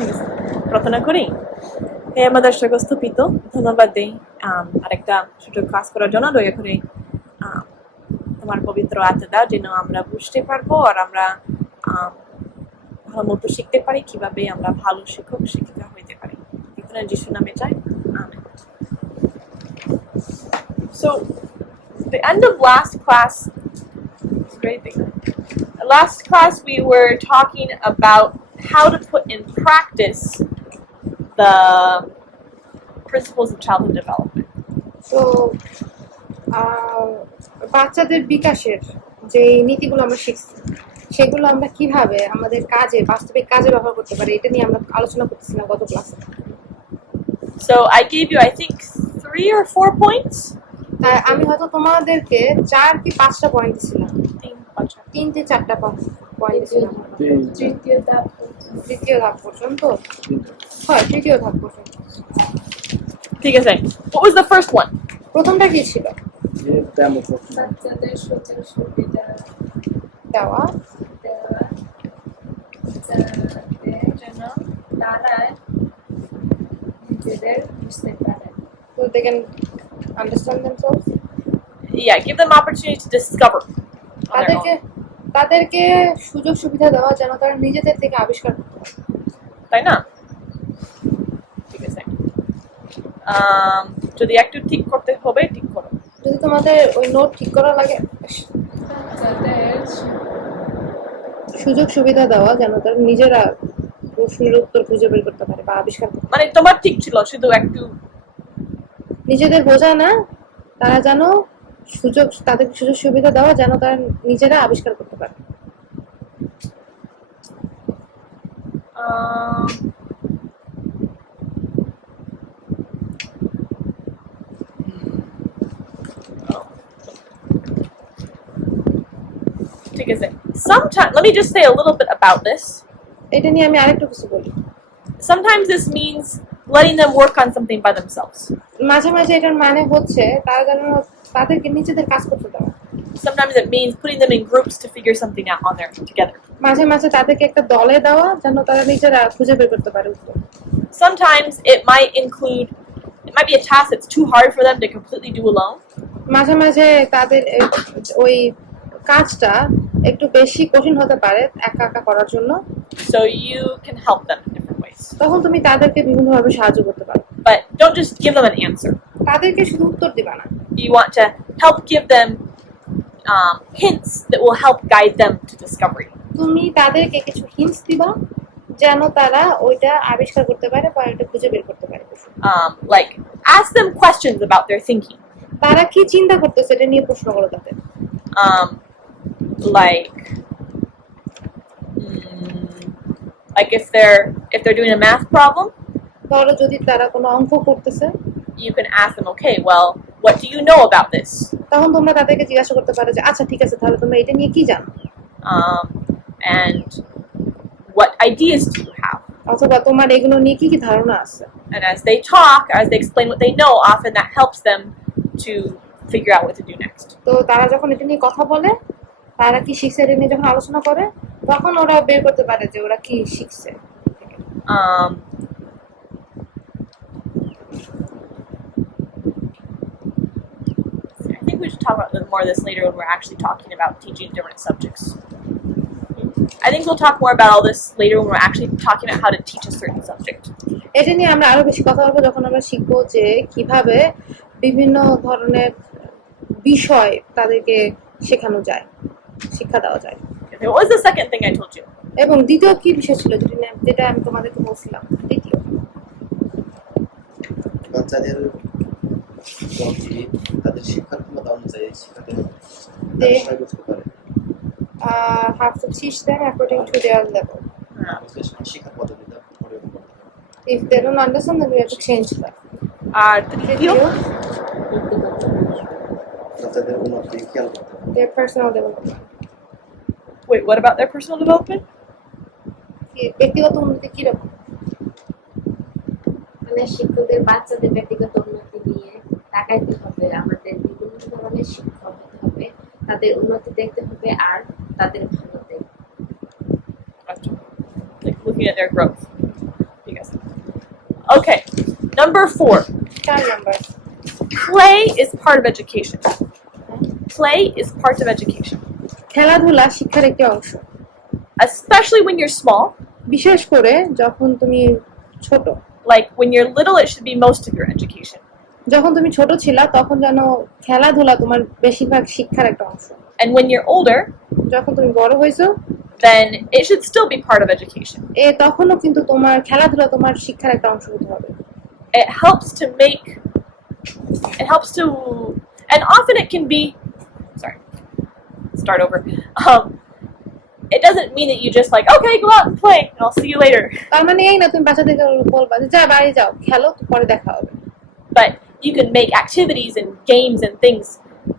ঠিক আছে, প্রার্থনা করি। হে আমাদের স্বর্গস্থ ধন্যবাদ দেই আরেকটা সুযোগ কাজ করার জন্য। দয়া করে তোমার পবিত্র আত্মা দাও যেন আমরা বুঝতে পারবো আর আমরা ভালো মতো শিখতে পারি, কিভাবে আমরা ভালো শিক্ষক শিক্ষিকা হইতে পারি। প্রার্থনা যিশুর নামে চাই, amen. So, the end of last class, great thing. Last class we were talking about how to put in practice the principles of childhood development. So, বাচ্চাদের বিকাশের যে নীতিগুলো আমরা শিখছি সেগুলো আমরা কিভাবে আমাদের কাজে বাস্তবিক কাজে ব্যবহার করতে পারি এটা নিয়ে আমরা আলোচনা করতেছিলাম গত ক্লাসে। So I gave you, I think, 3 or 4 points. আমি হয়তো তোমাদেরকে 4 কি 5টা পয়েন্ট দিছিলাম, 3-4টা পয়েন্ট দিছিলাম। তৃতীয় ধাপ পর্যন্ত হয়, তৃতীয় ধাপ পর্যন্ত। ঠিক আছে, what was the first one? প্রথমটা কি ছিল? বাচ্চাদের সুযোগ সুবিধা দেওয়া যেন তারা নিজেদের বুঝতে পারে। So they can understand themselves. Yeah, give them opportunity to discover on their own. তাদেরকে সুযোগ সুবিধা দেওয়া যেন তারা নিজেদের থেকে আবিষ্কার করতে পারে, তাই না? ঠিক আছে, যদি একটু ঠিক করতে হবে ঠিক করো। যদি তোমাদের ওই নোট ঠিক করা লাগে, বাচ্চাদের সুযোগ সুবিধা দেওয়া যেন তারা নিজেরা প্রশ্নের উত্তর খুঁজে বের করতে পারে বা আবিষ্কার করতে পারে। মানে তোমার ঠিক ছিল, শুধু একটু নিজেদের বোঝা না, তারা যেন তাদের সুযোগ সুবিধা দেওয়া যেন তারা নিজেরা আবিষ্কার করতে পারে। ঠিক আছে, sometimes let me just say a little bit about this. এটা নিয়ে আমি আরেকটু কিছু বলি। Sometimes this means letting them work on something by themselves. মাঝে মাঝে এটার মানে হচ্ছে তারা যেন তাদেরকে নিজেদের কাজ করতে দেওয়া। Sometimes it means putting them in groups to figure something out on their together. মাঝে মাঝে তাদেরকে একটা দলে দেওয়া যেন তারা নিজেরা খুঁজে বের করতে পারে উত্তর। Sometimes it might be a task that's too hard for them to completely do alone. মাঝে মাঝে তাদের ওই কাজটা একটু বেশি কঠিন হতে পারে একা একা করার জন্য। So you can help them in different ways. তখন তুমি তাদেরকে বিভিন্নভাবে সাহায্য করতে পারো। But don't just give them an answer. তাদেরকে শুধু উত্তর দিবা না। You want to help give them hints that will help guide them to discovery. তুমি তাদেরকে কিছু হিন্টস দিবা যেন তারা ওইটা আবিষ্কার করতে পারে বা ওইটা খুঁজে বের করতে পারে। Like ask them questions about their thinking. তারা কি চিন্তা করতেছে এটা নিয়ে প্রশ্ন করো তাদের। Like if they're doing a math problem, ধরো যদি তারা কোনো অঙ্ক করতেছে, you can ask them, okay, well, what do you know about this? তখন তোমরা তাদেরকে জিজ্ঞাসা করতে পারো যে আচ্ছা ঠিক আছে তাহলে তোমরা এটা নিয়ে কি জানো, and what ideas do you have? অথবা তোমার এগুলো নিয়ে কি কি ধারণা আছে। And as they talk, as they explain what they know, often that helps them to figure out what to do next. তো তারা যখন এটা নিয়ে কথা বলে, তারা কি শিখছে এটা নিয়ে যখন আলোচনা করে, তখন ওরা বের করতে পারে যে ওরা কি শিখছে। I think we should talk about more of this later when we're actually talking about teaching different subjects. I think we'll talk more about all this later when we're actually talking about how to teach a certain subject. এটা নিয়ে আমরা আরো বেশি কথা বলবো যখন আমরা শিখবো যে কিভাবে বিভিন্ন ধরনের বিষয় তাদেরকে শেখানো যায়, শিক্ষা দেওয়া যায়। What was the second thing I told you? এবং দ্বিতীয় কি বিষয় ছিল যেটা আমি তোমাদেরকে বলছিলাম? দ্বিতীয় বাচ্চাদের তাদের শিক্ষার ক্ষমতা অনুযায়ী শিক্ষাতে বুঝতে পারে। Have to teach them according to their level. শিক্ষার পদ্ধতিটা পরিবর্তন করতে হবে। If they don't understand, then we have to change that. তৃতীয়, বাচ্চাদের উন্নতি খেয়াল করতে হবে। Their personal development. Wait, what about their personal development? ব্যক্তিগত উন্নতি কিরকম? মানে শিক্ষকদের বাচ্চাদের ব্যক্তিগত উন্নতি নিয়ে তাকাইতে হবে, আমাদের বিভিন্ন ধরনের শিক্ষক হতে হবে, তাদের উন্নতি দেখতে হবে আর তাদের ভালো দেখতে। Like looking at their growth. Okay, number 4. 4 number Play is part of education. Play is part of education. খেলাধুলা শিক্ষার একটি অংশ, Especially when you're small. বিশেষ করে যখন তুমি ছোট। Like when you're little, it should be most of your education. যখন তুমি ছোট ছিলা তখন যেন খেলাধুলা তোমার বেশিরভাগ শিক্ষার একটা অংশ। And when you're older, যখন তুমি বড় হইছো then it should still be part of education. তখনও কিন্তু তোমার খেলাধুলা তোমার শিক্ষার একটা অংশ হতে হবে। It helps to, and often it can be, sorry, start over. It doesn't mean that you just like, okay, go out and play, and I'll see you later. তার মানে এই না তুমি বাসা থেকে বলবা যে যা বাড়ি যাও খেলো পরে দেখা হবে। But you can make activities and games and things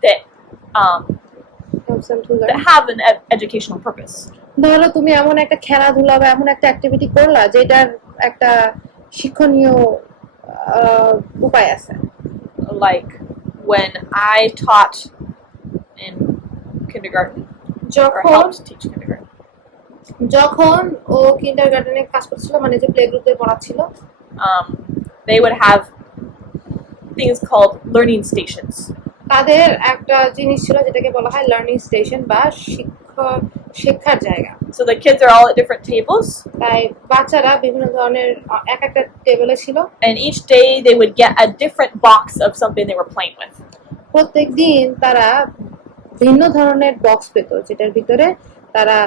that that have an educational purpose. ধরো তুমি এমন একটা খেলাধুলা বা এমন একটা অ্যাক্টিভিটি করলা যেটার একটা শিক্ষণীয় উপায় আছে। Like when I taught in kindergarten, or helped teach kindergarten. যখন ও কিন্ডারগার্টেনে কাজ করছিল মানে যে প্লে গ্রুপে পড়াচ্ছিল, They would have things called learning stations. তাদের একটা জিনিস ছিল যেটাকে বলা হয় লার্নিং স্টেশন বা শিক্ষার জায়গা। So the kids are all at different tables, তাই বাচ্চারা বিভিন্ন ধরনের এক একটা টেবিলে ছিল। and each day they would get a different box of something they were playing with. প্রত্যেক দিন তারা ভিন্ন ধরনের বক্স পেত যেটার ভিতরে তারা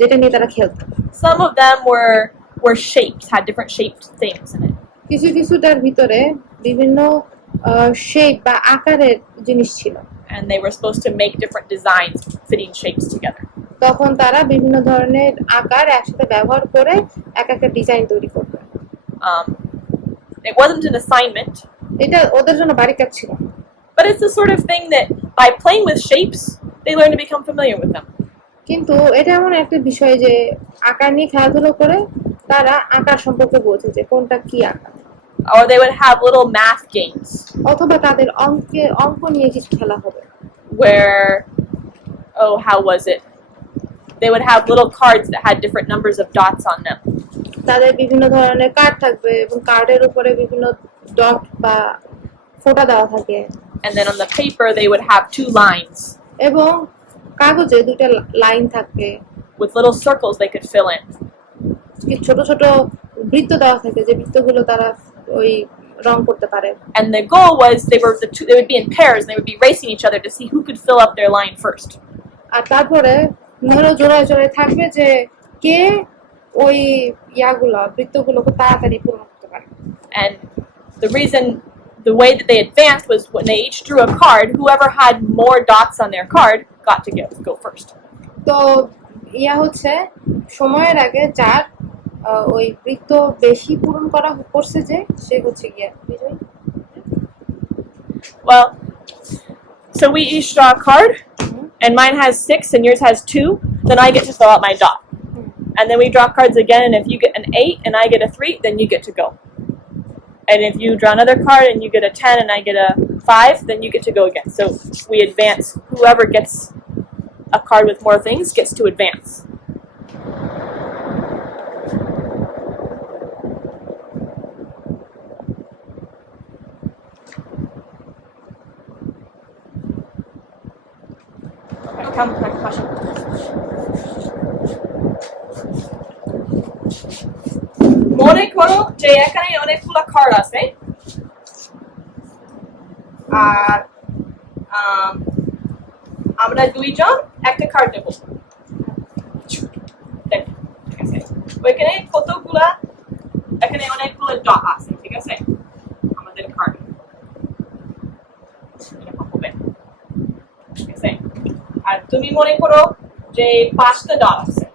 যেটা নিয়ে তারা খেলতো। Some of them were shaped, had different shaped things in it. কিছু কিছুটার ভিতরে বিভিন্ন শেপ বা আকারের জিনিস ছিল, And they were supposed to make different designs fitting shapes together. তখন তারা বিভিন্ন ধরনের আকার একসাথে ব্যবহার করে এক একটা ডিজাইন তৈরি করবে। It wasn't an assignment, এটা ওদের জন্য বাড়ির কাজ ছিল, but it's the sort of thing that by playing with shapes, they learn to become familiar with them. কিন্তু এটা এমন একটা বিষয় যে আকার নিয়ে খেলাধুলো করে তারা আকার সম্পর্কে বোঝে যে কোনটা কি আকার। Or they would have little math games অথবা তাদের অঙ্ক নিয়ে কিছু খেলা হবে, where, oh, how was it? They would have little cards that had different numbers of dots on them. তাদের বিভিন্ন ধরনের কার্ড থাকবে এবং কার্ডের উপরে বিভিন্ন ডট বা ফোঁটা দেওয়া থাকে, And then on the paper, they would have 2 lines এবং কাগজে দুইটা লাইন থাকবে with little circles they could fill in. ছোট ছোট বৃত্ত দেওয়া থাকে যে বৃত্তগুলো তারা ওই রং করতে পারে। And the goal was they would be in pairs and they would be racing each other to see who could fill up their line first. আর তারপরে ধরো জোড়ায় জোড়ায় থাকবে যে কে ওই বৃত্তগুলোকে তাড়াতাড়ি পূরণ করতে পারে। And the way that they advanced was when they each drew a card, whoever had more dots on their card got to go first. তো হচ্ছে সময়ের আগে যার ওই বৃত্ত বেশি পূরণ করছে যে সে হচ্ছে গিয়া বিজয়ী। Well, so we each draw a card, and mine has 6 and yours has 2, then I get to fill out my dot. And then we draw cards again, and if you get an 8 and I get a 3, then you get to go. And if you draw another card and you get a 10 and I get a 5, then you get to go again. So we advance. Whoever gets a card with more things gets to advance. Come, next question. মনে করো যে এখানে অনেকগুলো card আছে আর আমরা দুইজন একটা card নেব। ওইখানে এখানে অনেকগুলো ডট আছে, ঠিক আছে? আমাদের কার্ড হবে, ঠিক আছে? আর তুমি মনে করো যে 5টা ডট আছে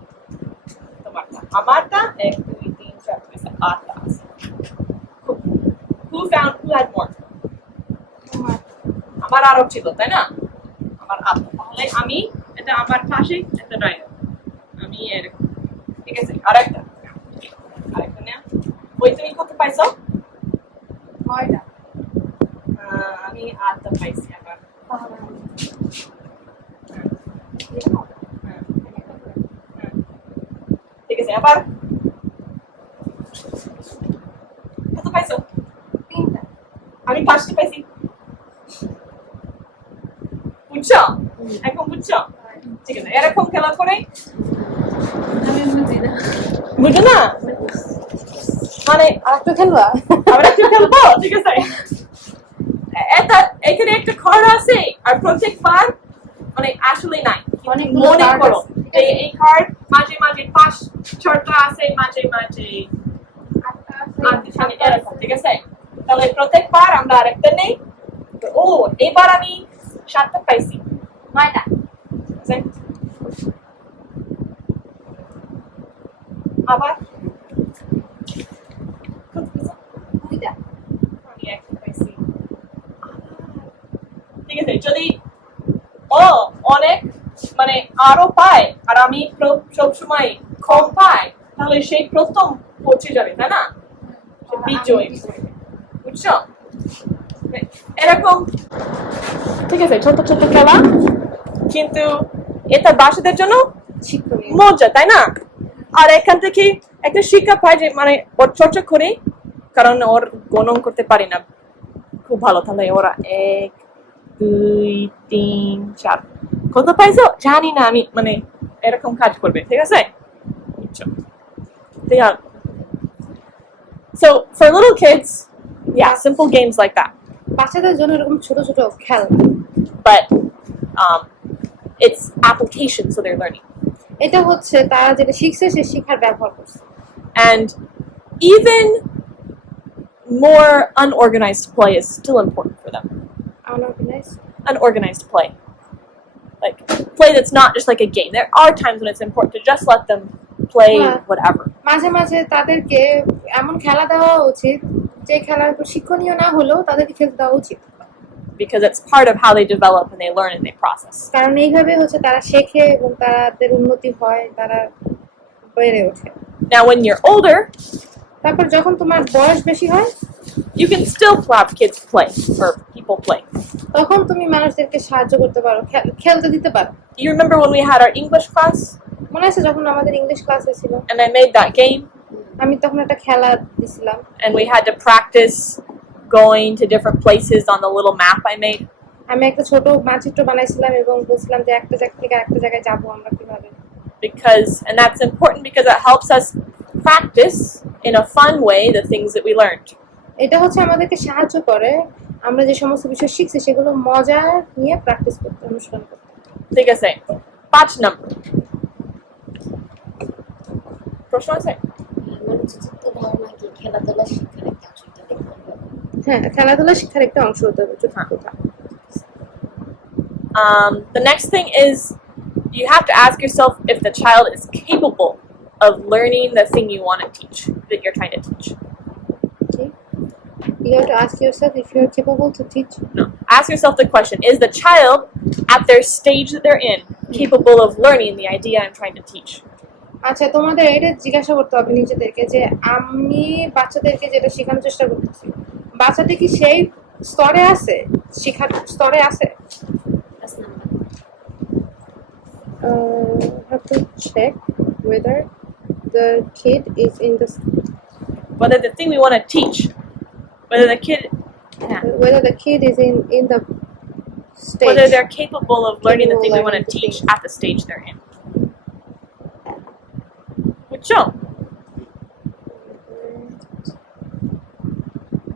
তোমারটা, আমারটা 1 2 3 4 5 8টা আছে। Who had more? আমার আরো ছিল, তাই না? আমার 8টা, তাহলে আমি এটা আমার পাশে একটা ড্রয়ার, আমি এরকম, ঠিক আছে? আরেকটা না, ওই তুমি কত পাইছো? 9টা। আমি 8টা পাইছি আবার। ঠিক আছে, আবার কত পাইছো? আমি 5টা পাইছি বুঝছো এখন বুঝছো ঠিক আছে এরকম খেলা করে আমি বুঝি না বুঝো না মানে আরেকটা খেলবা আমরা কি খেলবো ঠিক আছে এটা এখানে একটা কার্ড আছে আর প্রত্যেকবার মানে আসলে নাই অনেকগুলো মনে card করো আছে। এই কার্ড মাঝে মাঝে 5-6টা আছে মাঝে মাঝে 8টা এরকম ঠিক আছে তাহলে প্রত্যেকবার আমরা আরেকটা নেই ও এবার আমি 7টা পাইছি 9টা আবার 2টা আমি একটা পাইছি ঠিক আছে যদি ও অনেক মানে আরো পায় আর আমি সবসময় কম পাই তাহলে সেই প্রথম পৌঁছে যাবে তাই না সে বিজয় বুঝছো এরকম ঠিক আছে ছোট ছোট খেলা কিন্তু এটা বাচ্চাদের জন্য শিক্ষণীয় মজা তাই না আর এখান থেকে একটা শিক্ষা পায় যে মানে ওর চর্চা করে কারণ ওর গণন করতে পারি না খুব ভালো তাহলে ওরা 1 2 3 4 কত পাইছো জানি না আমি মানে এরকম কাজ করবে ঠিক আছে so for little kids yeah simple games like that বাচ্চাদের জন্য এরকম ছোট ছোট খেলা but it's application so they're learning এটা হচ্ছে তারা যেটা শিখছে সে শিক্ষার ব্যবহার করছে and even more unorganized play is still important for them unorganized unorganized play like play that's not just like a game there are times when it's important to just let them play Yeah. whatever মাঝে মাঝে তাদেরকে এমন খেলা দেওয়া উচিত যে খেলাগুলো শিক্ষণীয় না হলেও তাদেরকে খেলতে দেওয়া উচিত because it's part of how they develop and they learn and they process কারণ এইভাবে হচ্ছে তারা শেখে এবং তাদের উন্নতি হয় তারা বেড়ে ওঠে now when you're older তারপর যখন তোমার বয়স বেশি হয় you can still have kids play or people play তখন তুমি মানুষদেরকে সাহায্য করতে পারো খেলতে দিতে পারো you remember when we had our English class মনে আছে যখন আমাদের ইংলিশ ক্লাস হয়েছিল and I made that game আমি তখন একটা খেলা দিছিলাম and we had to practice going to different places on the little map I made আমি একটা ছোট মানচিত্র বানাইছিলাম এবং বলছিলাম যে একটা জায়গা থেকে আরেকটা জায়গায় যাবো আমরা কিভাবে because and that's important because it helps us practice in a fun way the things that we learned এটা হচ্ছে আমাদেরকে সাহায্য করে আমরা যে সমস্ত বিষয় শিখছি সেগুলো মজা নিয়ে প্র্যাকটিস করতে অনুশীলন করতে ঠিক আছে 5 নম্বর প্রশ্ন আছে আমার চতুর্থ ধারণা কি খেলাধুলা শিক্ষার একটা অংশ এটা দেখতে হবে হ্যাঁ খেলাধুলা শিক্ষার একটা অংশ হতে হবে চতুর্থটা the next thing is you have to ask yourself if the child is capable of learning the thing you want to teach that you're trying to teach okay you have to ask yourself if you're capable to teach no ask yourself the question is the child at their stage that they're in capable of learning the idea I'm trying to teach আচ্ছা তোমাদের এটা জিজ্ঞাসা করতে হবে নিজেদেরকে যে আমি বাচ্চাদেরকে যেটা শেখানোর চেষ্টা করতেছি বাচ্চাটা কি সেই স্তরে আছে শিক্ষার স্তরে আছে That's number. have to check whether the kid is in the whether the thing we want to teach whether the kid whether the kid is in the stage whether they're capable of learning the thing we Capable want to learning the teach thing. at the stage they're in বুঝছো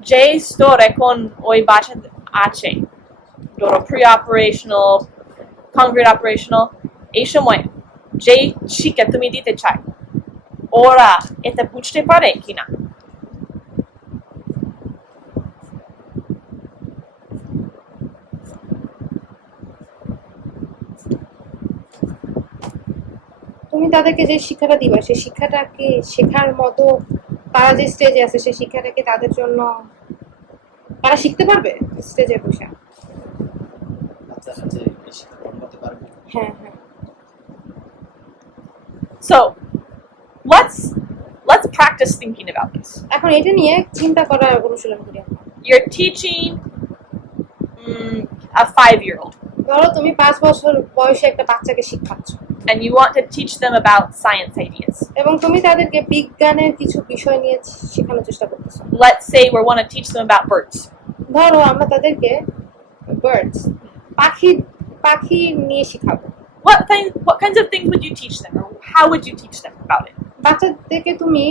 যে স্তর এখন ওই বাসা আছে ধরো pre-operational concrete operational এই সময় যে শিক্ষা তুমি দিতে চাই ওরা এটা বুঝতে পারে কিনা তুমি তাদেরকে যে শিক্ষাটা দিবা সেই শিক্ষাটা কি শেখার মতো তারা যে স্টেজে আছে সেই শিক্ষাটা কি তাদের জন্য তারা শিখতে পারবে স্টেজে বসে বাচ্চারা যে এই শিক্ষা গ্রহণ করতে পারবে হ্যাঁ হ্যাঁ so let's practice thinking about this এখন এটা নিয়ে চিন্তা করার অনুশীলন করি আমরা। you're teaching a 5-year-old ধরো তুমি 5 বছর বয়সে একটা বাচ্চাকে শিখাচ্ছ and you want to teach them about science ideas এবং তুমি তাদেরকে বিজ্ঞানের কিছু বিষয় নিয়ে শেখানোর চেষ্টা করতেছো let's say we want to teach them about birds ধরো আমরা তাদেরকে বার্ডস পাখি পাখি নিয়ে শিখাবো। What kinds of things would you teach them, or how would you teach them about it? বাচ্চাদেরকে তুমি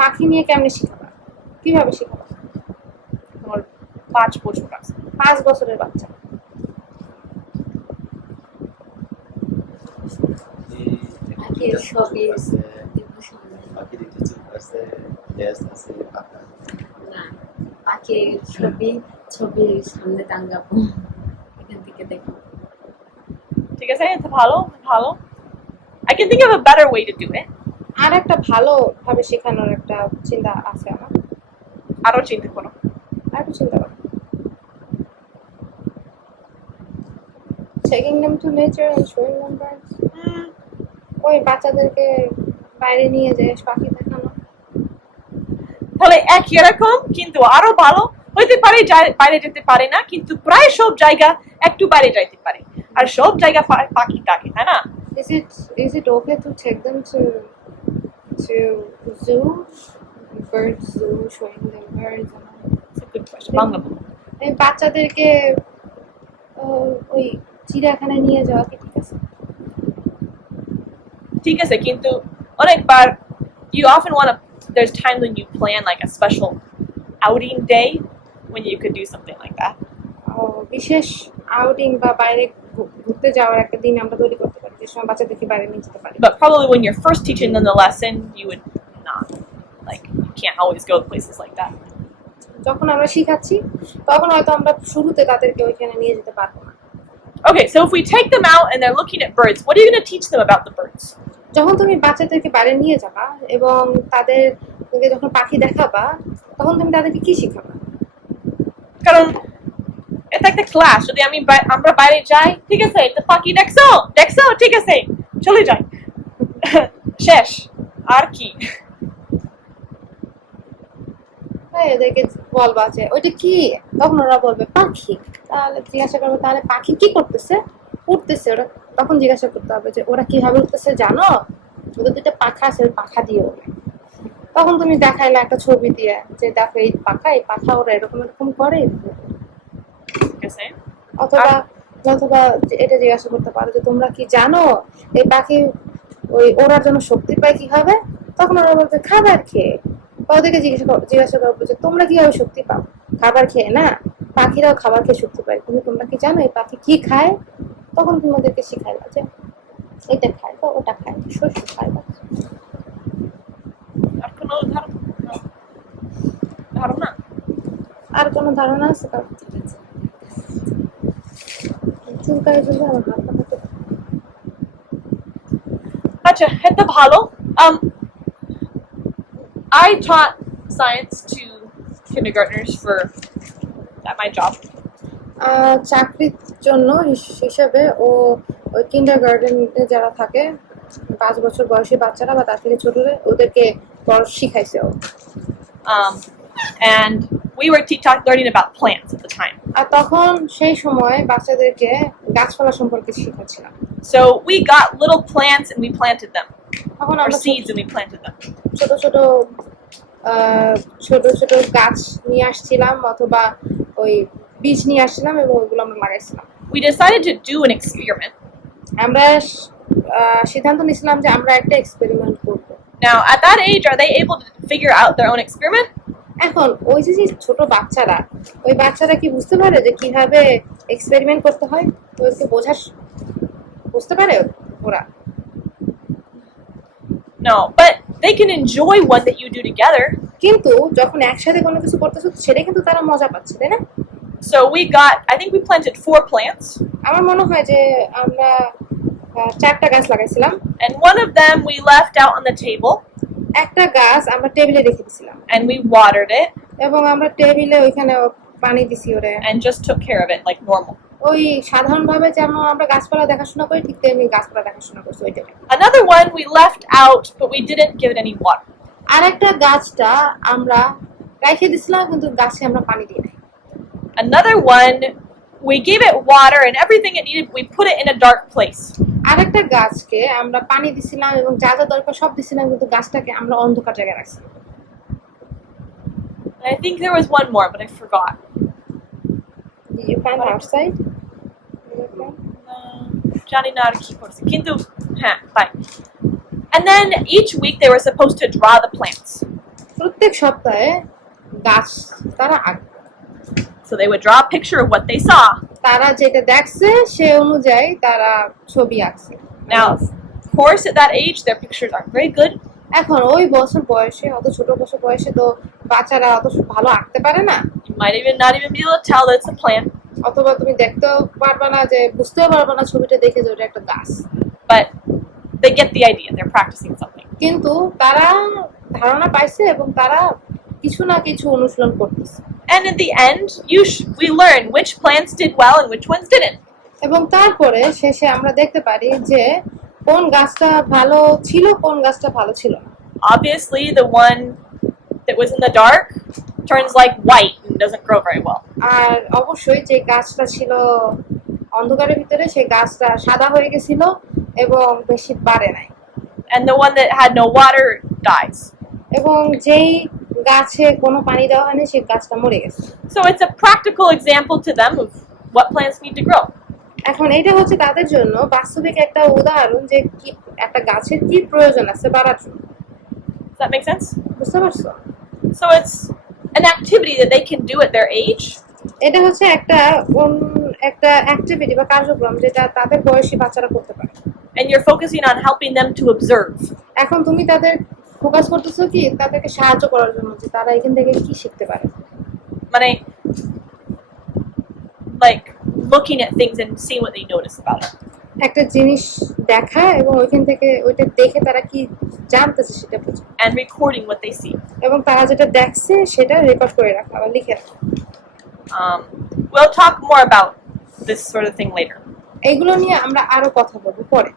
পাখি নিয়ে কেমনে শিখাবা, কিভাবে শিখাবা? তোমার 5 বছর আছে। 5 বছরের বাচ্চা। পাখির ছবি আছে, দেখবো সামনে। বাকি দিতে চুপ আছে, লেজ আছে, পাখা। না, পাখির ছবি সামনে টাঙ্গাবো, এখান থেকে দেখো। ঠিক আছে, এটা ভালো ভালো। I can think of a better way to do it. আর একটা ভালোভাবে শেখানোর একটা চিন্তা আছে আমার। আরো চিন্তা করো। আর একটু চিন্তা করো। Taking them to nature and showing them birds. ওই বাচ্চাদেরকে বাইরে নিয়ে যায় পাখি দেখানো। তাহলে একই রকম কিন্তু আরো ভালো হইতে পারে, বাইরে যেতে পারে না কিন্তু প্রায় সব জায়গা একটু বাইরে যাইতে পারে, আর সব জায়গা পাখি থাকে, তাই না? Is it okay to take them to zoo, bird zoo, showing them birds? It's a good question. Bangla বলো। এই বাচ্চাদেরকে ওই চিড়িয়াখানায় নিয়ে যাওয়া কি ঠিক আছে? ঠিক আছে, কিন্তু অনেকবার you often want to, there's times when you plan like a special outing day when you could do something like that. বিশেষ আউটিং বা বাইরে ঘুরতে যাওয়ার একটা দিন আমরা তৈরি করতে পারি, যে সময় বাচ্চাদেরকে বাইরে নিয়ে যেতে পারি। But probably when you're first teaching them the lesson, you would not, like, you can't always go to places like that. যখন আমরা শিখাচ্ছি তখন হয়তো আমরা শুরুতে তাদেরকে ওইখানে নিয়ে যেতে পারবো না। Okay, so if we take them out and they're looking at birds, what are you going to teach them about the birds? যখন তুমি বাচ্চাদেরকে বাইরে নিয়ে যাবা এবং তাদেরকে যখন পাখি দেখাবা তখন তুমি তাদেরকে কি শিখাবা? কারণ এটা একটা ক্লাস, যদি আমরা বাইরে যাই, ঠিক আছে, একটা পাখি দেখছো দেখছো, ঠিক আছে, চলে যাই, শেষ, আর কি? হ্যাঁ, এদেরকে বলবা যে ওইটা কি, তখন ওরা বলবে পাখি। তাহলে জিজ্ঞাসা করবে তাহলে পাখি কি করতেছে? উঠতেছে। ওরা তখন জিজ্ঞাসা করতে হবে যে ওরা কিভাবে উঠতেছে জানো? ওদের দুটো পাখা আছে, ওই পাখা দিয়ে ওড়ে। তখন তুমি দেখাইলে একটা ছবি দিয়ে যে দেখো এই পাখা ওরা এরকম এরকম করে। ঠিক আছে, অথবা এটা জিজ্ঞাসা করতে পারো যে তোমরা কি জানো এই পাখি ওই ওড়ার জন্য শক্তি পায় কিভাবে? তখন ওরা বলবে খাবার খেয়ে। ওদেরকে জিজ্ঞাসা করবো যে তোমরা কিভাবে শক্তি পাও? খাবার খেয়ে না, পাখিরাও খাবার খেয়ে শক্তি পায়, কিন্তু তোমরা কি জানো এই পাখি কি খায়? তখন তুমি ওদেরকে শিখাইলা যে এটা খায় বা ওটা খায়, শস্য খায়। আর কোনো ধারণা? আর কোনো ধারণা আছে কারণ? চুলকায় যদি আমার হাত পাকাতে। আচ্ছা, এটা ভালো। I taught science to kindergartners at my job. চাকরির জন্য হিসাবে ও ওই কিন্ডারগার্টেনে যারা থাকে 5 বছর বয়সী বাচ্চারা বা তার থেকে ছোটরা, ওদেরকে শিখাইছে ও। And we were learning about plants at the time. আর তখন সেই সময় বাচ্চাদেরকে গাছপালা সম্পর্কে শিখাচ্ছিলাম। So we got little plants and we planted them, তখন or আমরা seeds and we planted them. ছোট ছোট গাছ নিয়ে আসছিলাম অথবা ওই বীজ নিয়ে আসছিলাম এবং ওইগুলো আমরা লাগাইছিলাম। We decided to do an experiment. আমরা সিদ্ধান্ত নিয়েছিলাম যে আমরা একটা এক্সপেরিমেন্ট করব। Now, at that age, are they able to figure out their own experiment? এখন ওই যে ছোট বাচ্চারা, ওই বাচ্চারা কি বুঝতে পারে যে কিভাবে এক্সপেরিমেন্ট করতে হয়? ওদেরকে বুঝতে পারে ওরা? No, but they can enjoy one that you do together. কিন্তু যখন একসাথে কোনো কিছু করতেছো সেটা কিন্তু তারা মজা পাচ্ছে, তাই না? So I think we planted 4 plants. আমার মনে হয় যে আমরা 4টা গাছ লাগাইছিলাম। And one of them we left out on the table. একটা গাছ আমরা টেবিলে রেখে দিয়েছিলাম। And we watered it. এবং আমরা টেবিলে ওইখানে পানি দিছি ওরে। And just took care of it like normal. ওই সাধারণভাবে যেমন আমরা গাছপালা দেখাশোনা করি ঠিক তেমনি গাছপালা দেখাশোনা করছি ওইটা। Another one we left out, but we didn't give it any water. আরেকটা গাছটা আমরা রেখে দিছিলাম কিন্তু গাছে আমরা পানি দিই নাই। Another one, we gave it water and everything it needed, we put it in a dark place. আরেকটা গাছকে আমরা পানি দিছিলাম এবং যা যা দরকার সব দিছিলাম কিন্তু গাছটাকে আমরা অন্ধকার জায়গায় রাখছিলাম। And I think there was one more, but I forgot. Did you find outside? জানি না আর কি করছে কিন্তু হ্যাঁ তাই and then each week they were supposed to draw the plants প্রত্যেক সপ্তাহে গাছ তারা আঁকবে। so they would draw a picture of what they saw তারা যেটা দেখছে সে অনুযায়ী তারা ছবি আঁকছে। now of course at that age their pictures aren't very good এখন ওই বছর বয়সে অত ছোট বছর বয়সে তো বাচ্চারা অত ভালো আঁকতে পারে না, you might even not even be able to tell that it's a plant অথবা তুমি দেখতেও পারবে না, যে বুঝতেও পারবে না ছবিটা দেখে যে ওটা একটা গাছ, but they get the idea they're practicing something কিন্তু তারা ধারণা পাইছে এবং তারা কিছু না কিছু অনুশীলন করতেছে। and in the end we learn which plants did well and which ones didn't এবং তারপরে শেষে আমরা দেখতে পারি যে কোন গাছটা ভালো ছিল কোন গাছটা ভালো ছিল না। obviously the one that was in the dark turns like white and doesn't grow very well আর অবশ্যই যে গাছটা ছিল অন্ধকারের ভিতরে সেই গাছটা সাদা হয়ে গেছিল এবং বেশি বাড়ে নাই, and the one that had no water dies এবং যেই গাছে কোনো পানি দেওয়া হয়নি সেই গাছটা মরে গেছে। so it's a practical example to them of what plants need to grow এখন এটা হচ্ছে তাদের জন্য বাস্তবিক একটা উদাহরণ যে কি একটা গাছের কি প্রয়োজন আছে বাড়ার জন্য। does that make sense বুঝতে পারছো? so it's an activity that they can do at their age এটা হচ্ছে একটা একটা অ্যাক্টিভিটি বা কার্যক্রম যেটা তাদের বয়সী বাচ্চারা করতে পারে। and you're focusing on helping them to observe এখন তুমি তাদের ফোকাস করতেছো কি তাদেরকে সাহায্য করার জন্য যে তারা এখান থেকে কি শিখতে পারে, মানে like looking at things and seeing what they notice about it একটা জিনিস দেখা এবং ওইখান থেকে ওইটা দেখে তারা কি জানতেছে সেটা বোঝা, and recording what they see এবং তারা যেটা দেখছে সেটা রেকর্ড করে রাখা বা লিখে রাখা। we'll talk more about this sort of thing later এইগুলো নিয়ে আমরা আরো কথা বলবো পরে,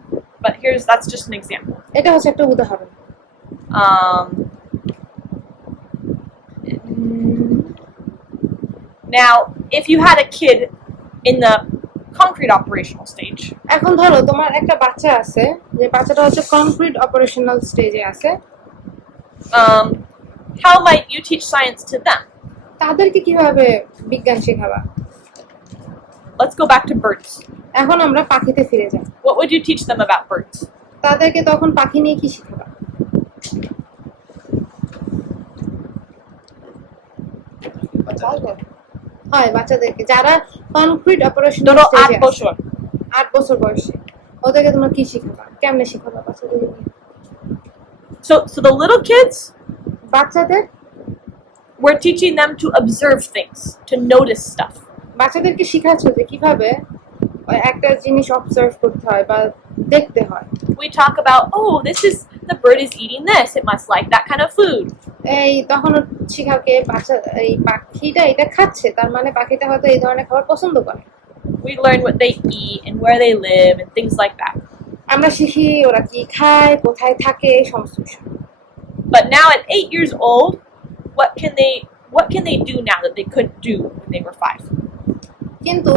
but that's just an example এটা হচ্ছে একটা উদাহরণ। Now if you had a kid in the concrete operational stage এখন ধরো তোমার একটা বাচ্চা আছে যে বাচ্চাটা হচ্ছে কনক্রিট অপারেশনাল স্টেজে আছে, how might you teach science to them তাদেরকে কিভাবে বিজ্ঞান শেখাবা? let's go back to birds এখন আমরা পাখিতে ফিরে যাই, what would you teach them about birds তাদেরকে তখন পাখি নিয়ে কি শেখাবা? হয় বাচ্চাদেরকে যারা কনক্রিট অপারেশন ধরো 8 বছর 8 বছর বয়সে ওদেরকে তোমরা কি শেখাবা, কেমনে শেখাবা বাচ্চাদের? so the little kids বাচ্চাদের we're teaching them to observe things to notice stuff বাচ্চাদেরকে শেখাচ্ছ যে কিভাবে একটা জিনিস অবজার্ভ করতে হয় বা দেখতে হয়। we talk about this is the bird is eating this it must like that kind of food এই তখন শিখাকে বাচ্চা এই পাখিটা এটা খাচ্ছে তার মানে পাখিটা হয়তো এই ধরনের খাবার পছন্দ করে। we learn what they eat and where they live and things like that আমরা শিখি ওরা কি খায় কোথায় থাকে এই সমস্ত বিষয়। but now at 8 years old what can they do now that they couldn't do when they were 5 কিন্তু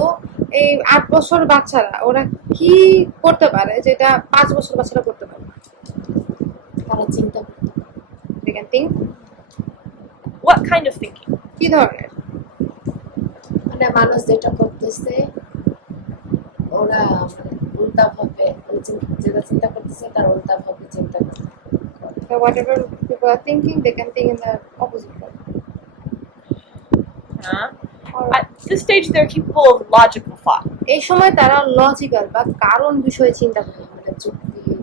এই 8 বছর বাচ্চারা ওরা কি করতে পারে যেটা 5 বছর বাচ্চারা করতে পারে না? তারা চিন্তা করতে পারে। They can think. what kind of thinking কি ধরনের? মানে মানুষ যেটা করতেছে ওরা মানে উল্টা ভাবে যেটা চিন্তা করতেছে তার উল্টা ভাবে চিন্তা করে। So whatever people are thinking, they can think in the opposite way. at this stage they're capable of logical thought এই সময় তারা লজিক্যাল বা কারণ বিষয়ে চিন্তা করে, মানে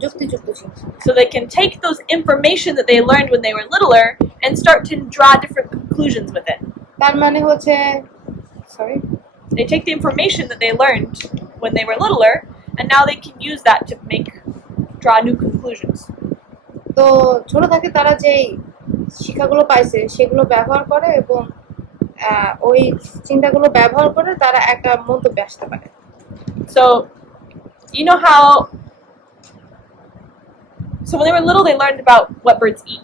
যুক্তিযুক্ত চিন্তা। so they can take those information that they learned when they were littler and start to draw different conclusions with it তার মানে হচ্ছে sorry they take the information that they learned when they were littler and now they can use that to draw new conclusions তো ছোট থেকে তারা যেই শিক্ষাগুলো পাইছে সেগুলো ব্যবহার করে এবং ওই চিন্তাগুলো ব্যবহার করে তারা একটা মন্তব্যে আসতে পারে। so you know how so when they were little they learned about what birds eat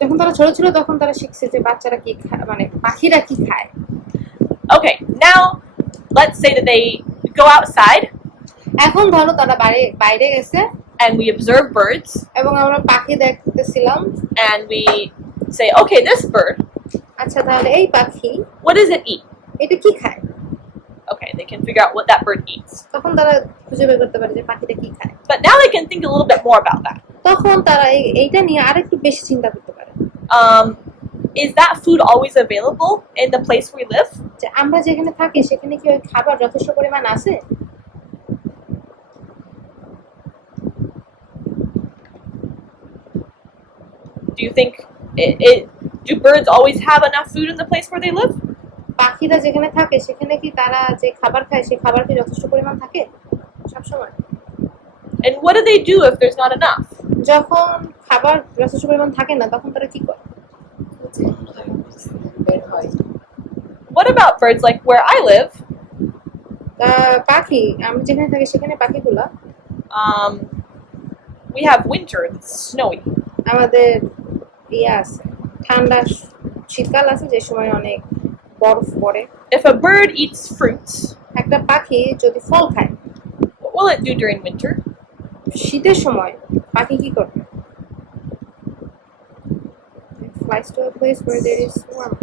যখন তারা ছোট ছিল তখন তারা শিখছে যে বাচ্চারা কি খায়, মানে পাখিরা কি খায়। okay now let's say that they go outside এখন ধরো তারা বাইরে গেছে and we observe birds এবং আমরা পাখি দেখতেছিলাম and we say okay this bird আচ্ছা তাহলে এই পাখি what does it eat এটা কি খায়? They can figure out what that bird eats. তখন তারা খুঁজে বের করতে পারে যে পাখিটা কি খায়। But now they can think a little bit more about that. তখন তারা এইটা নিয়ে আরেকটু বেশি চিন্তা করতে পারে Is that food always available in the place we live? যে আমরা যেখানে থাকি সেখানে কি ওই খাবার যথেষ্ট পরিমাণ আছে। Do you think do birds always have enough food in the place where they live? পাখিরা যেখানে থাকে সেখানে কি তারা যে খাবার খায় সেই খাবার কি যথেষ্ট পরিমাণ থাকে সবসময়? And what do they do if there's not enough? যখন খাবার যথেষ্ট পরিমাণ থাকে না তখন তারা কি করে? বের হয়। What about birds like where I live? পাখি আমি যেখানে থাকি সেখানে পাখিগুলা We have winter, it's snowy. আমাদের ইয়ে আছে ঠান্ডা শীতকাল আছে যে সময় অনেক বরফ পড়ে। If a bird eats fruits, একটা পাখি যদি ফল খায় what will it do during winter? শীতের সময় পাখি কি করবে? It flies to a place where there is warm.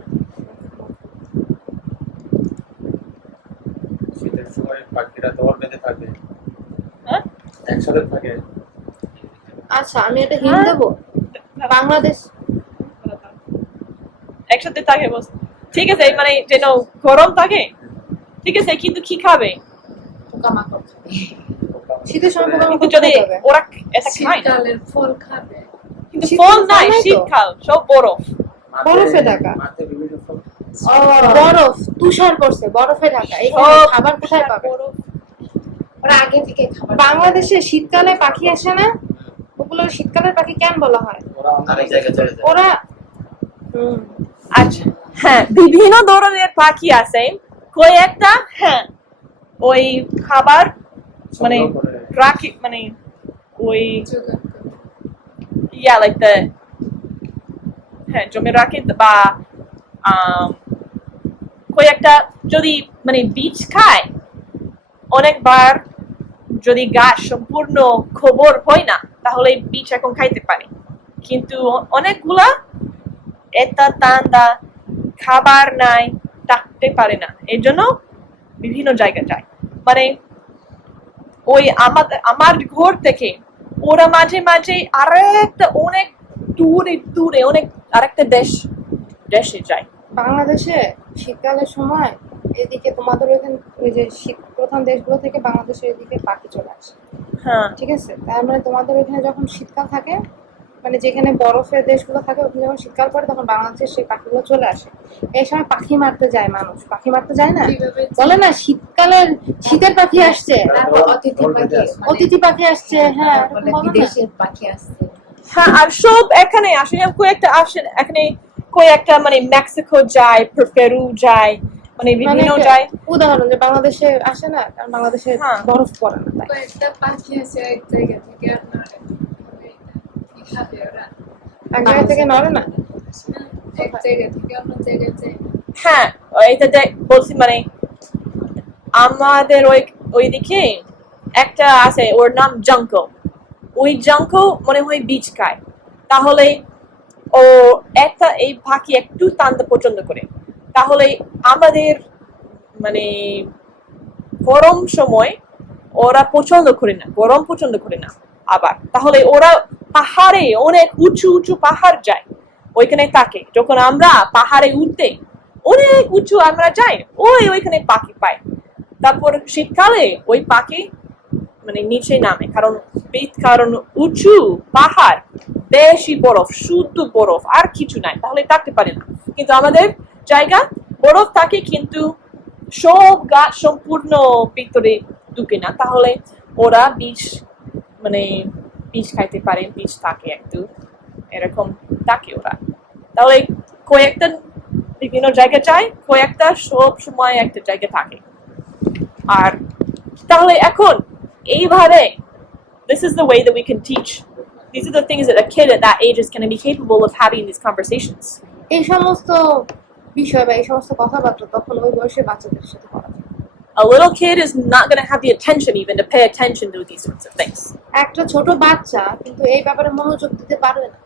শীতের সময় পাখিরা দল বেঁধে থাকে, Huh? একসাথে থাকে। আচ্ছা আমি এটা হিন্ট দেবো বাংলাদেশ একসাথে থাকে বস ঠিক আছে মানে যেন গরম থাকে ঠিক আছে কিন্তু কি খাবে পোকামাকড় খাবে। শীতের সময় পোকামাকড় কিন্তু যদি খাবে। ওরা এটা খায় না শীতকালের ফল খাবে। কিন্তু শীতের ফল ফল নাই নাই তো। শীতকাল সব বরফ বরফে ঢাকা। মাঠে বিভিন্ন ফল। বরফ তুষার পড়ছে বরফে ঢাকা এখানে সব খাবার কোথায় পাবে? বরফ ওরা আগে থেকে খাবার বাংলাদেশে শীতকালে পাখি আসে না ওগুলো শীতকালের পাখি কেন বলা হয়? ওরা আরেক জায়গায় চলে যায়। ওরা আচ্ছা হ্যাঁ বিভিন্ন ধরনের পাখি আছে কয়েকটা হ্যাঁ ওই খাবার মানে সংগ্রহ করে। রাখি মানে ওই জোগাড় করে। like the হ্যাঁ জমে রাখে বা কয়েকটা যদি মানে বীজ খায় অনেকবার যদি গাছ সম্পূর্ণ খবর হয় না তাহলে বীজ এখন খাইতে পারে কিন্তু অনেকগুলা এটা তান্দা খাবার নাই থাকতে পারে না এর জন্য বিভিন্ন জায়গায় যায় মানে ওই আমার ঘর থেকে ওরা মাঝে মাঝে আরেকটা অনেক দূরে দূরে অনেক আরেকটা দেশে যায় বাংলাদেশে শীতকালের সময় এদিকে তোমাদের ওইখানে ওই যে শীত প্রধান দেশগুলো থেকে বাংলাদেশের এদিকে পাখি চলে আসে হ্যাঁ ঠিক আছে তার মানে তোমাদের ওইখানে যখন শীতকাল থাকে মানে যেখানে বরফের দেশগুলো থাকে ওখানে যখন শীতকাল পড়ে তখন বাংলাদেশের সেই পাখিগুলো চলে আসে এই সময় পাখি মারতে যায় মানুষ পাখি মারতে যায় না কিভাবে বলে না শীতকালের শীতের পাখি আসছে তারপর অতিথি পাখি অতিথি পাখি আসছে হ্যাঁ এরকম বলে বলে না? বিদেশের পাখি আসছে। হ্যাঁ আর সব এখানে আসে কয়েকটা আসে এখানে কয়েকটা মানে মেক্সিকো যায় পেরু যায় মানে বিভিন্ন মানে যায় উদাহরণ যে বাংলাদেশে আসে না কারণ বাংলাদেশে হ্যাঁ। বরফ পড়ে না তাই কয়েকটা পাখি আছে এক জায়গা থেকে আপনার কি খাবে ওরা? এক জায়গা থেকে নড়ে না এক জায়গা থেকে অন্য জায়গায় যায়। হ্যাঁ এটা বলছি মানে আমাদের ওইদিকে একটা আছে ওর নাম জঙ্কো ওই জঙ্কো মনে হয় বীজ খায় তাহলে ও একটা এই পাখি একটু টানতে পছন্দ করে তাহলে আমাদের মানে গরম সময় ওরা পছন্দ করে না গরম পছন্দ করে না আবার তাহলে ওরা পাহাড়ে অনেক উঁচু উঁচু পাহাড় যায় ওইখানে থাকে যখন আমরা পাহাড়ে উঠতে অনেক উঁচু আমরা যাই ওইখানে পাখি পাই তারপর শীতকালে ওই পাখি মানে নিচে নামে কারণ উঁচু পাহাড় বেশি বরফ শুদ্ধ বরফ আর কিছু নাই তাহলে থাকতে পারে না কিন্তু আমাদের জায়গা বরফ থাকে কিন্তু সব গাছ সম্পূর্ণ ভিতরে ঢুকে না তাহলে ওরা বীজ খাইতে পারে বীজ থাকে একটু এরকম থাকে ওরা তাহলে কয়েকটা বিভিন্ন জায়গায় যায় কয়েকটা সব সময় একটা জায়গায় থাকে আর তাহলে এখন এইভাবে this is the way that we can teach these are the things that a kid at that age is going to be capable of having these conversations এই সমস্ত বিষয় বা এই সমস্ত কথাবার্তা তখন ওই বয়সের বাচ্চাদের সাথে করা যায় a little kid is not going to have the attention even to pay attention to these sorts of things একটা ছোট বাচ্চা কিন্তু এই ব্যাপারে মনোযোগ দিতে পারবে না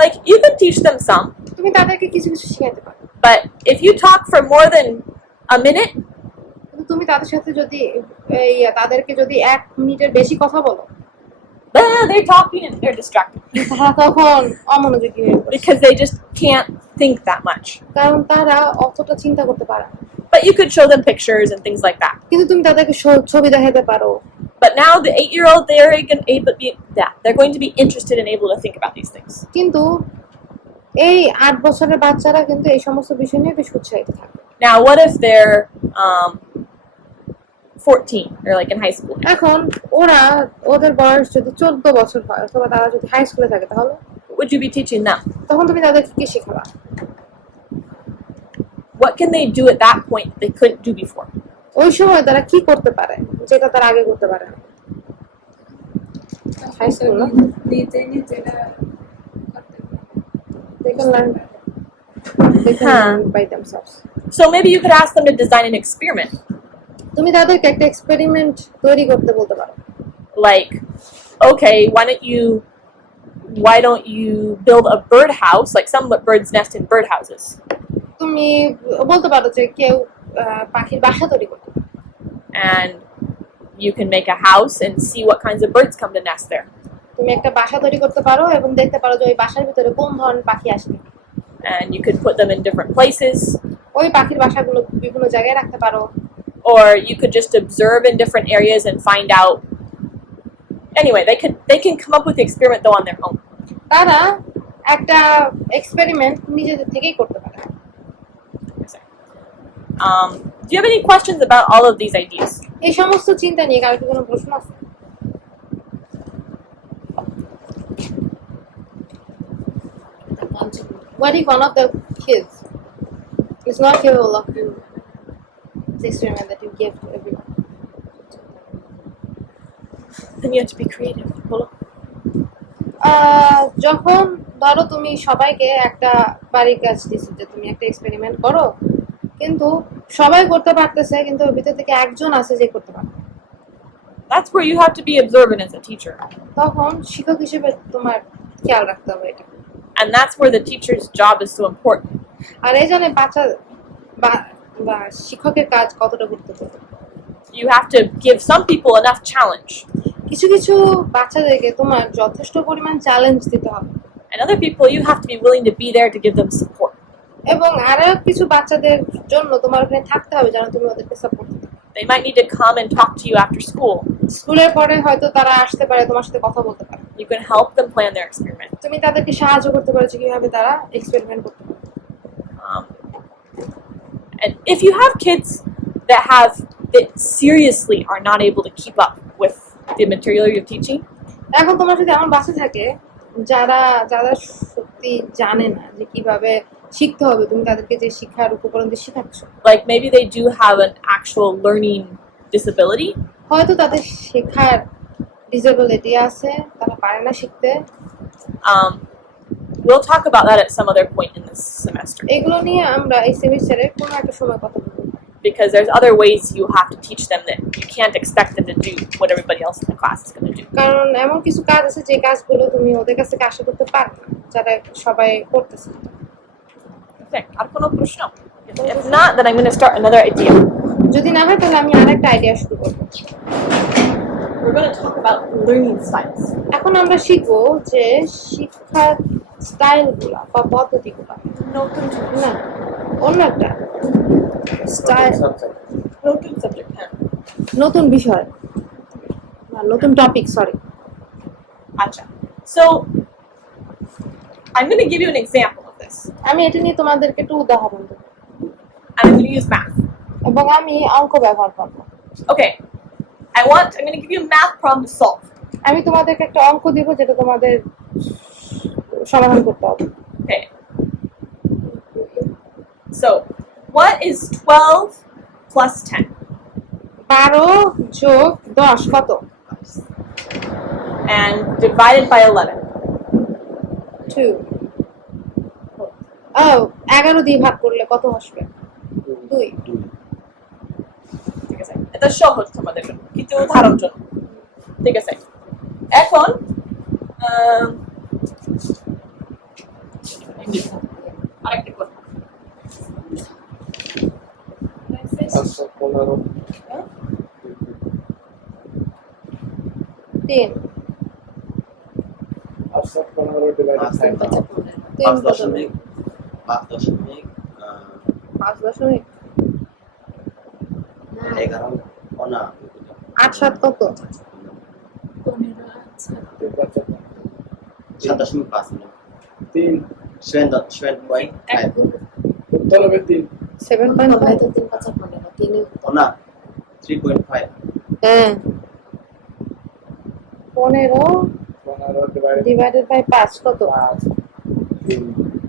like you can teach them some তুমি তাদেরকে কিছু কিছু শেখাতে পারো but if you talk for more than a minute কিন্তু তুমি তাদের সাথে যদি তাদেরকে যদি 1 মিনিটের বেশি কথা বলো, They're talking and they're distracted তারা তখন অমনোযোগী হয়ে পড়ে। because they just can't think that much. কারণ তারা অতটা চিন্তা করতে পারে না। But you could show them pictures and things like that. কিন্তু তুমি তাদেরকে ছবি দেখাতে পারো। But now the 8-year-old, they're going to be interested and able to think about these things. কিন্তু এই 8 বছরের বাচ্চারা কিন্তু এই সমস্ত বিষয় নিয়ে বেশ উৎসাহিত থাকে। Now, what if they're 14 or like in high school? এখন ওদের বয়স যদি 14 বছর হয় অথবা তারা যদি হাই স্কুলে থাকে, তাহলে What would you be teaching them? তখন তুমি তাদেরকে কি শেখাবা? What can they do at that point that they couldn't do before? ওই সময় তারা কি করতে পারে যেটা তারা আগে করতে পারে না? হাই স্কুল না? They can learn by themselves. So maybe you could ask them to design an experiment. তুমি তাদেরকে একটা এক্সপেরিমেন্ট তৈরি করতে বলতে পারো। Like, okay, why don't you build a birdhouse? Like some birds nest in birdhouses. তুমি বলতে পারো যে কেউ পাখির বাসা তৈরি করতে পারে। And you can make a house and see what kinds of birds come to nest there. তুমি একটা বাসা তৈরি করতে পারো এবং দেখতে পারো যে ওই বাসার ভিতরে কোন ধরনের পাখি আসে। And you could put them in different places. ওই পাখির বাসাগুলো বিভিন্ন জায়গায় রাখতে পারো। Or you could just observe in different areas and find out. Anyway, they can come up with the experiment though on their own. তারা একটা experiment নিজেদের থেকেই করতে পারে। Do you have any questions about all of these ideas? এই সমস্ত চিন্তা নিয়ে কারো কি কোনো প্রশ্ন আছে? What if one of the kids is not capable of doing the experiment that you give to everyone? Then you have to be creative. বলো। যখন ধরো তুমি সবাইকে একটা বাড়ির কাজ দিছো যে তুমি একটা এক্সপেরিমেন্ট করো, কিন্তু সবাই করতে পারতেছে কিন্তু ওর ভিতর থেকে একজন আছে যে করতে পারে। That's where you have to be observant as a teacher. তখন শিক্ষক হিসেবে তোমার খেয়াল রাখতে হবে এটা। And that's where the teacher's job is so important. আর এই জন্য বাচ্চা বা শিক্ষকের কাজ কতটা গুরুত্বপূর্ণ। You have to give some people enough challenge. কিছু কিছু বাচ্চাদেরকে তোমার যথেষ্ট পরিমাণ চ্যালেঞ্জ দিতে হবে। And other people, you have to be willing to be there to give them support. এবং আরো কিছু বাচ্চাদের জন্য তোমার ওখানে থাকতে হবে যেন তুমি ওদেরকে সাপোর্ট করতে। They might need to come and talk to you after school. স্কুলের পরে হয়তো তারা আসতে পারে, তোমার সাথে কথা বলতে পারে। You can help them plan their experiment. তুমি তাদেরকে সাহায্য করতে পারো যে কিভাবে তারা এক্সপেরিমেন্ট করতে পারে। And if you have kids that seriously are not able to keep up with the material you're teaching, এখন তোমার যদি এমন বাচ্চা থাকে যারা সত্যি জানে না যে কিভাবে শিখতে হবে, তুমি তাদেরকে যে শিক্ষার উপকরণ দিয়ে শেখাচ্ছ, like maybe they do have an actual learning disability, হয়তো তাদের শেখার ডিসেবিলিটি আছে, তারা পারে না শিখতে। we'll talk about that at some other point in this semester, এগুলো নিয়ে আমরা এই সেমিস্টারে কোনো একটা সময় কথা বলবো। because there's other ways you have to teach them that you can't expect them to do what everybody else in the class is going to do. কারণ এমন কিছু কাজ আছে যে কাজগুলো তুমি ওদের কাছ থেকে আশা করতে পারবে না, যারা সবাই করতেছে। Okay, আর কোনো প্রশ্ন? If not, then I'm going to start another idea. যদি না হয় তাহলে আমি আরেকটা আইডিয়া শুরু করব। We're going to talk about learning styles. এখন আমরা শিখবো যে শিক্ষার স্টাইলগুলো বা পদ্ধতিগুলো। না, অন্য একটা স্টাইল, নতুন সাবজেক্ট, হ্যাঁ, নতুন বিষয়, নতুন টপিক, সরি। আচ্ছা, so I'm going to give you an example of this. আমি এটা নিয়ে তোমাদেরকে একটু উদাহরণ দেব And I'm going to use math. এবং আমি অঙ্ক ব্যবহার করব। Okay, I'm going to give you a math problem to solve. আমি তোমাদেরকে একটা অঙ্ক দিব যেটা তোমাদের সমাধান করতে হবে। Okay. So, what is 12 plus 10? 12 যোগ 10 কত? And divided by 11. 2. 11 দিয়ে ভাগ করলে কত আসবে? 2. ঠিক আছে, এটা সহজ তোমাদের জন্য, কিন্তু উদাহরণ জন্য। ঠিক আছে, এখন আরেকটা কথা। 515 তিন 5 7 15 ডিভাইডেড পাঁচ, 3 বাই 5 15 তিন 5 কত? দশমিক 5 দশমিক 5 দশমিক 11 ও না 8 7 কত? 15 আচ্ছা 7.5 না 3 7.5 উত্তর হবে 3 7.5 তো 3 5 15 3 ও না 3.5 হ্যাঁ 15 15 ডিভাইডেড ডিভাইডেড বাই 5 কত? 5 3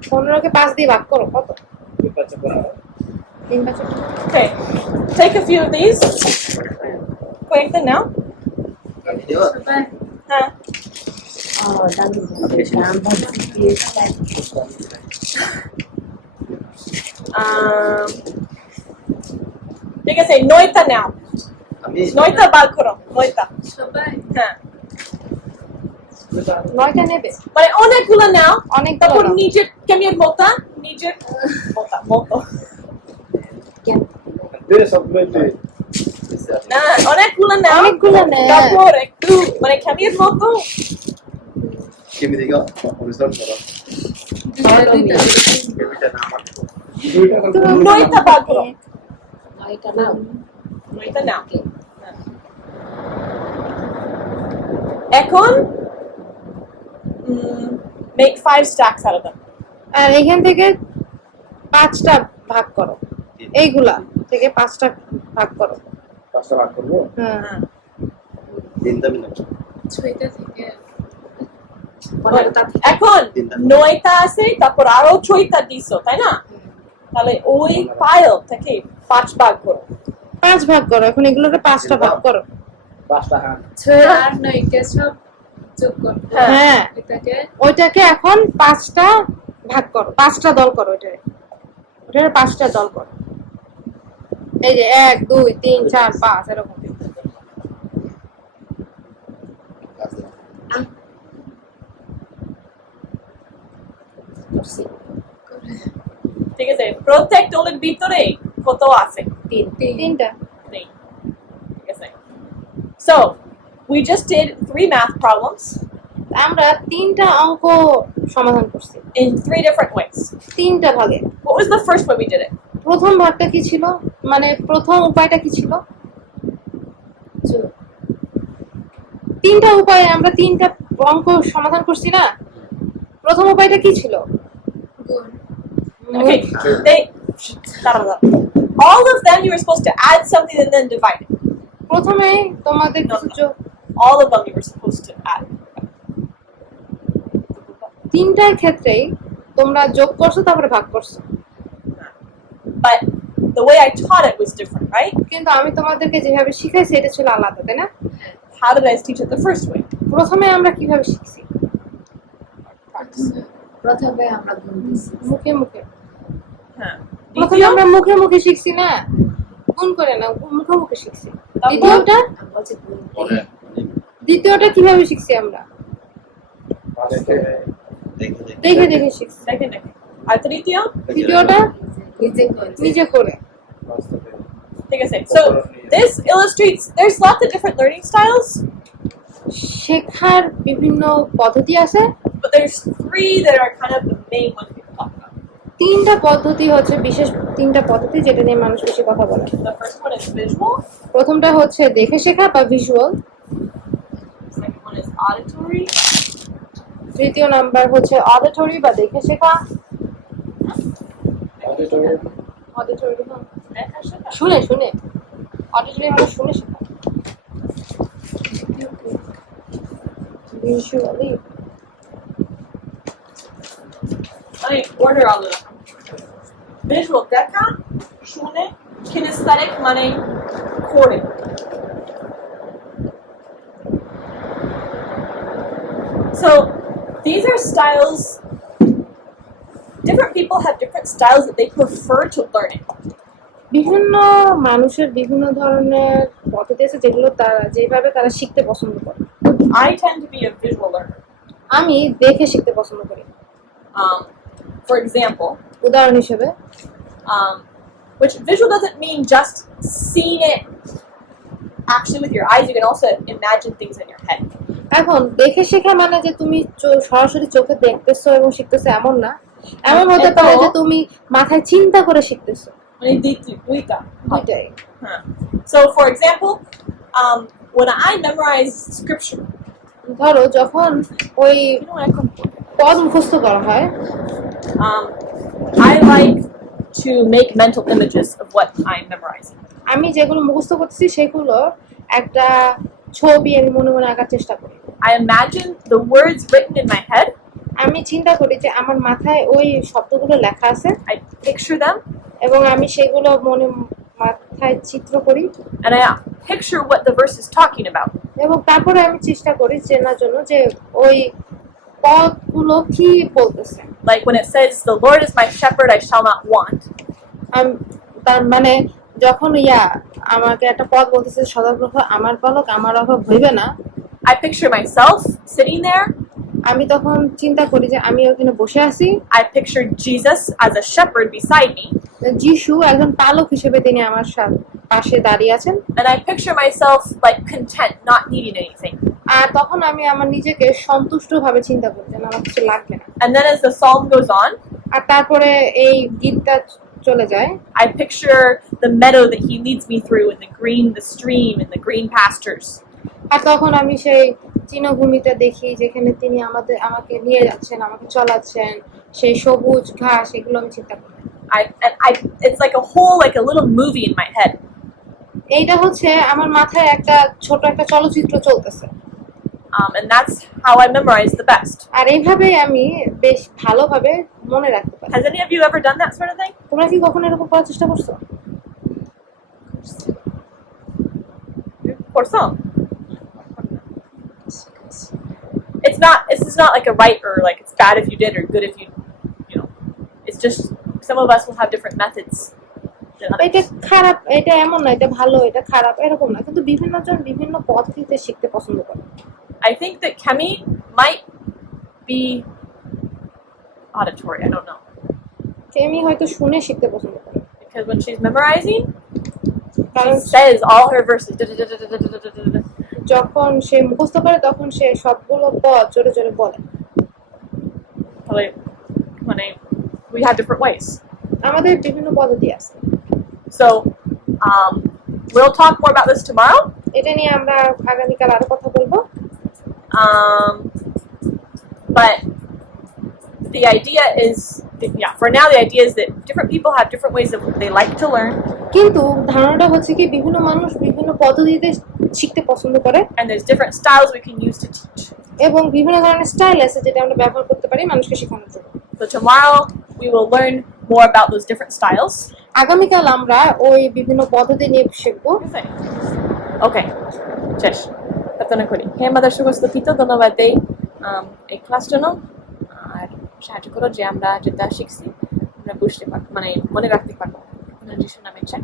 15 কে 5 দিয়ে ভাগ করো কত? 3 5 15 3 5 Okay, take a few of these. Quick then now. আমি দেব Huh? ঠিক আছে নয়টা নাও আমি নয়টা বার করো নয়টা হ্যাঁ 9টা নেবে মানে অনেকগুলো নাও অনেক তারপর নিজের কেমিয়ার মতো নিজের মতো দে সবগুলো দে না অনেকগুলো নাও অনেকগুলো নে। তারপর একটু মানে কেমিয়ার মতো কেমি দিকে অনুসরণ করো কেমিটা না আমার দুইটা তো নয়টা বার করো এটা নাও নয়টা নাও এখন make 5 stacks out of them. আর এখান থেকে 5টা ভাগ করো এইগুলা থেকে 5টা ভাগ করো 5টা ভাগ করবো হ্যাঁ দিন দামি না 6টা থেকে এখন নয়টা আছে তারপর আরো 6টা দিছো তাই না তাহলে ওই পাইল থেকে 5 ভাগ করো 5 ভাগ করো এখন এগুলোকে 5টা ভাগ করো 5টা হ্যাঁ 6 আর 9 কে সব যোগ করো হ্যাঁ এটাকে ওইটাকে এখন 5টা ভাগ করো 5টা দল করো ওইটারে 5টা দল করো এই যে 1 2 3 4 5 এরকম করছি ঠিক আছে প্রত্যেক দলের ভিতরে কত আছে 3টা নেই ঠিক আছে so we just did 3 math problems আমরা 3টা অঙ্ক সমাধান করছি in 3 different ways 3টা ভাগে what was the first way we did it প্রথম ভাগটা কি ছিল মানে প্রথম উপায়টা কি ছিল যোগ 3টা উপায়ে আমরা 3টা অঙ্ক সমাধান করছি না প্রথম উপায়টা কি ছিল গুণ okay they all of them you were supposed to add something and then divide it প্রথমে তোমাদের কিছু যোগ- all of them you were supposed to add 3টার ক্ষেত্রেই তোমরা যোগ করছো তারপরে ভাগ করছো but the way I taught it was different right কিন্তু আমি তোমাদেরকে যেভাবে শিখাইছি এটা ছিল আলাদা তাই না how did I teach it the first way প্রথমে আমরা কিভাবে শিখছি প্রথমে আমরা গুণ দিছি মুখে মুখে হ্যাঁ প্রথমে আমরা মুখে মুখে শিখছি না গুণ করে না মুখে মুখে শিখছি তারপর? দ্বিতীয়টা আমরা বলছি গুণ পরে দ্বিতীয়টা কিভাবে শিখছি আমরা দেখে দেখে দেখে দেখে শিখছি দেখেন আর তৃতীয় তৃতীয়টা নিজে করে নিজে করে বাস্তবে ঠিক আছে so this illustrates there's lots of different learning styles শেখার বিভিন্ন পদ্ধতি আছে but there's 3 that are kind of the main ones people talk about 3টা পদ্ধতি হচ্ছে বিশেষ 3টা পদ্ধতি যেটা নিয়ে মানুষ বেশি কথা বলে the first one is visual প্রথমটা হচ্ছে দেখে শেখা বা visual the second one is auditory তৃতীয় নাম্বার হচ্ছে অডিটরি বা দেখে শেখা অডিটরি অডিটরি দেখা শেখা শুনে শুনে অডিটরি মানে শুনে শেখা visually I order all of them visual দেখা শুনে kinesthetic মানে করে so these are styles different people have different styles that they prefer to learn it বিভিন্ন মানুষের বিভিন্ন ধরনের পদ্ধতি আছে যেগুলো তারা যেভাবে তারা শিখতে পছন্দ করে I tend to be a visual learner আমি দেখে শিখতে পছন্দ করি for example উদাহরণ হিসেবে which visual doesn't mean just seeing it actually with your eyes you can also imagine things in your head এখন দেখে শেখা মানে যে তুমি সরাসরি চোখে দেখতেছো এবং শিখতেছো এমন না, এমন হতে এতো- পারে যে তুমি মাথায় চিন্তা করে শিখতেছো। মানে দুইটা দুইটাই। Huh. So, for example, when I memorize scripture, ধরো যখন ওই you know, I can, পদ মুখস্থ করা হয়, I like to make mental images of what I'm memorizing. আমি যেগুলো মুখস্থ করতেছি সেগুলো একটা ছবি আমি মনে মনে আঁকার চেষ্টা করি। I imagine the words written in my head. আমি চিন্তা করি যে আমার মাথায় ওই শব্দগুলো লেখা আছে I picture them, এবং আমি সেগুলো মাথায় চিত্র করি and I picture what the verse is talking about. এবং তারপরে আমি চেষ্টা করি চেনার জন্য যে ওই পদগুলো কি বলতেছে। Like when it says, "The Lord is my shepherd; I shall not want." তার মানে যখন আমাকে একটা পদ বলতেছে সদাপ্রভ আমার পালক আমার অভাব হইবে না, I picture myself sitting there. আমি তখন চিন্তা করি যে আমি ওখানে বসে আছি, I picture Jesus as a shepherd beside me, যিশু একজন পালক হিসেবে তিনি আমার পাশে দাঁড়িয়ে আছেন, and I picture myself like content, not needing anything. আর তখন আমি আমার নিজেকে সন্তুষ্ট ভাবে চিন্তা করি যে না, আমার কিছু লাগবে না। And then as the psalm goes on, আর তারপরে এই গীতটা চলে যায়, I picture the meadow that He leads me through, and the stream, and the green pastures. আর তখন আমি সেই তৃণভূমিটা দেখি যেখানে তিনি আমাকে নিয়ে যাচ্ছেন, আমাকে চলাচ্ছেন, সেই সবুজ ঘাস, এগুলো আমি চিন্তা করি। It's like a little movie in my head. এইটা হচ্ছে আমার মাথায় একটা ছোট একটা চলচ্চিত্র চলতেছে, And that's how I memorize the best. আর এইভাবে আমি বেশ ভালোভাবে মনে রাখতে পারি। Has any of you ever done that sort of thing? তোমরা কি কখনো এরকম করার চেষ্টা করছো? Or so. This is not like a right or like it's bad if you did or good if you know. It's just some of us will have different methods than এটা others. খারাপ, এটা এমন না এটা ভালো এটা খারাপ এরকম না, কিন্তু বিভিন্ন জন বিভিন্ন পদ্ধতিতে শিখতে পছন্দ করে। I think that Kemi might be auditory. I don't know. আমি হয়তো শুনে শিখতে পছন্দ করি, Because when she's memorizing, কারণ she says all her verses. Da-da-da-da-da-da-da-da-da. যখন সে মুখস্থ করে তখন সে সবগুলো পদ জোরে জোরে বলে। Probably we have different ways. আমাদের বিভিন্ন পদ্ধতি আছে। So we'll talk more about this tomorrow. এটা নিয়ে আমরা আগামীকাল আরো কথা বলবো। But the idea is, for now the idea is that different people have different ways of they like to learn, কিন্তু ধারণাটা হচ্ছে কি বিভিন্ন মানুষ বিভিন্ন পদ্ধতিতে শিখতে পছন্দ করে and there's different styles we can use to teach. এবং বিভিন্ন ধরনের স্টাইল আছে যেটা আমরা ব্যবহার করতে পারি মানুষকে শেখানোর জন্য। So tomorrow we will learn more about those different styles. আগামীকাল আমরা ওই বিভিন্ন পদ্ধতি নিয়ে শিখবো। Okay. শেষ। প্রার্থনা করি। হে আমাদের সমস্ত পিতা, ধন্যবাদ দেই এই ক্লাস জন্য, আর সাহায্য করো যে আমরা যেটা শিখছি আমরা বুঝতে পারবো, মানে মনে রাখতে পারবো। যিশুর নামে চাই।